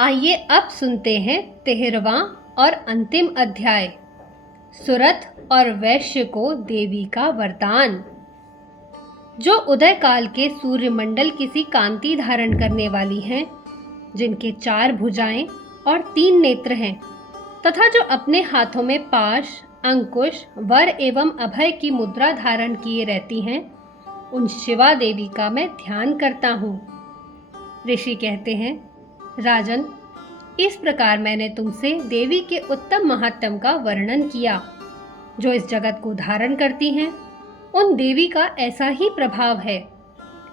आइए अब सुनते हैं 13वां और अंतिम अध्याय, सुरथ और वैश्य को देवी का वरदान। जो उदय काल के सूर्यमंडल किसी कांति धारण करने वाली हैं, जिनके 4 भुजाएं और 3 नेत्र हैं, तथा जो अपने हाथों में पाश, अंकुश, वर एवं अभय की मुद्रा धारण किए रहती हैं, उन शिवा देवी का मैं ध्यान करता हूँ। ऋषि कहते हैं, राजन, इस प्रकार मैंने तुमसे देवी के उत्तम महात्म का वर्णन किया। जो इस जगत को धारण करती हैं, उन देवी का ऐसा ही प्रभाव है।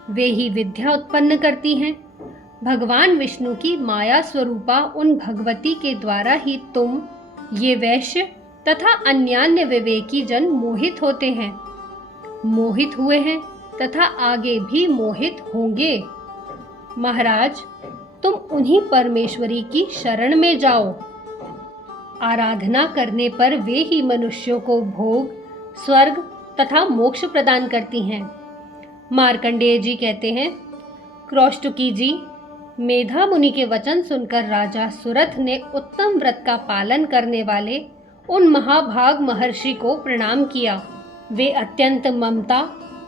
वे ही विद्या उत्पन्न करती हैं। भगवान विष्णु की माया स्वरूपा उन भगवती के द्वारा ही तुम, ये वैश्य तथा अन्यान्य विवेकी जन मोहित होते हैं, मोहित हुए हैं तथा आगे भी मोहित होंगे। महाराज, तुम उन्हीं परमेश्वरी की शरण में जाओ। आराधना करने पर वे ही मनुष्यों को भोग, स्वर्ग तथा मोक्ष प्रदान करती हैं। मार्कंडेय जी कहते हैं, क्रौष्टुकी जी, मेधा मुनि के वचन सुनकर राजा सुरथ ने उत्तम व्रत का पालन करने वाले उन महाभाग महर्षि को प्रणाम किया। वे अत्यंत ममता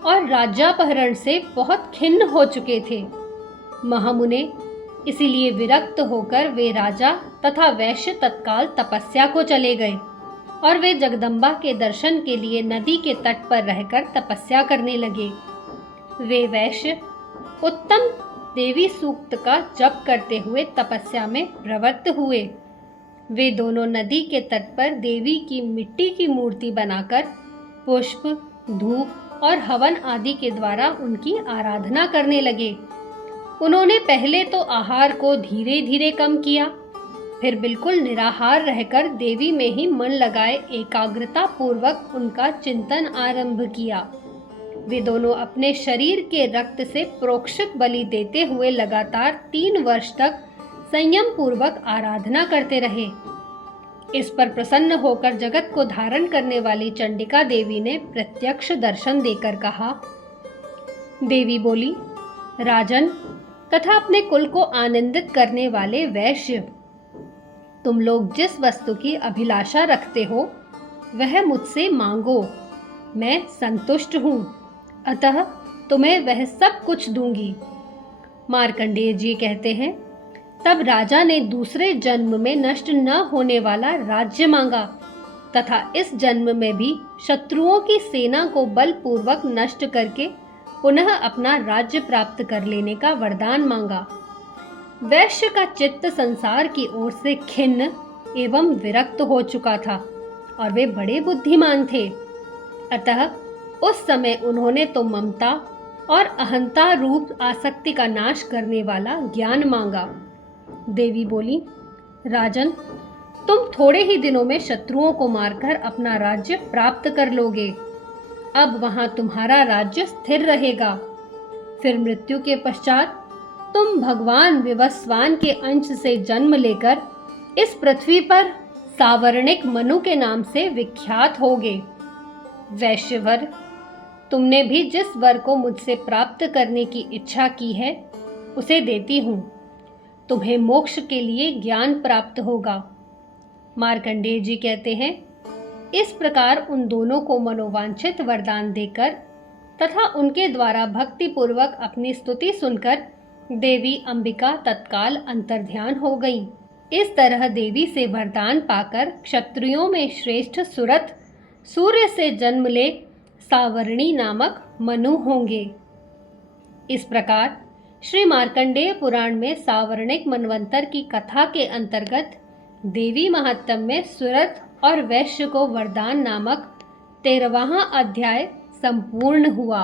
और राज्यापहरण से बहुत खिन्न हो चुके थे। महामुने, इसीलिए विरक्त होकर वे राजा तथा वैश्य तत्काल तपस्या को चले गए और वे जगदम्बा के दर्शन के लिए नदी के तट पर रहकर तपस्या करने लगे। वे वैश्य उत्तम देवी सूक्त का जप करते हुए तपस्या में प्रवृत्त हुए। वे दोनों नदी के तट पर देवी की मिट्टी की मूर्ति बनाकर पुष्प, धूप और हवन आदि के द्वारा उनकी आराधना करने लगे। उन्होंने पहले तो आहार को धीरे धीरे कम किया, फिर बिल्कुल निराहार रहकर देवी में ही मन लगाए एकाग्रता पूर्वक उनका चिंतन आरंभ किया। वे दोनों अपने शरीर के रक्त से प्रोक्षित बलि देते हुए लगातार 3 वर्ष तक संयम पूर्वक आराधना करते रहे। इस पर प्रसन्न होकर जगत को धारण करने वाली चंडिका देवी ने प्रत्यक्ष दर्शन देकर कहा। देवी बोली, राजन तथा अपने कुल को आनंदित करने वाले वैश्य, तुम लोग जिस वस्तु की अभिलाषा रखते हो वह मुझसे मांगो, मैं संतुष्ट हूँ, अतः तुम्हें वह सब कुछ दूंगी। मार्कंडेय जी कहते हैं, तब राजा ने दूसरे जन्म में नष्ट न होने वाला राज्य मांगा तथा इस जन्म में भी शत्रुओं की सेना को बलपूर्वक नष्ट करके पुनः अपना राज्य प्राप्त कर लेने का वरदान मांगा। वैश्य का चित्त संसार की ओर से खिन्न एवं विरक्त हो चुका था और वे बड़े बुद्धिमान थे, अतः उस समय उन्होंने तो ममता और अहंता रूप आसक्ति का नाश करने वाला ज्ञान मांगा। देवी बोली, राजन, तुम थोड़े ही दिनों में शत्रुओं को मारकर अपना राज्य प्राप्त कर लोगे। अब वहां तुम्हारा राज्य स्थिर रहेगा। फिर मृत्यु के पश्चात तुम भगवान विवस्वान के अंश से जन्म लेकर इस पृथ्वी पर सावर्णिक मनु के नाम से विख्यात होगे। वैश्यवर, तुमने भी जिस वर को मुझसे प्राप्त करने की इच्छा की है उसे देती हूँ। तुम्हें मोक्ष के लिए ज्ञान प्राप्त होगा। मार्कंडेय जी कहते हैं, इस प्रकार उन दोनों को मनोवांछित वरदान देकर तथा उनके द्वारा भक्ति पूर्वक अपनी स्तुति सुनकर देवी अंबिका तत्काल अंतर्ध्यान हो गईं। इस तरह देवी से वरदान पाकर क्षत्रियों में श्रेष्ठ सुरथ सूर्य से जन्म ले सावर्णी नामक मनु होंगे। इस प्रकार श्री मार्कंडेय पुराण में सावर्णिक मनवंतर की कथा के अंतर्गत देवी महात्म्य में सुरथ और वैश्य को वरदान नामक 13वां अध्याय संपूर्ण हुआ।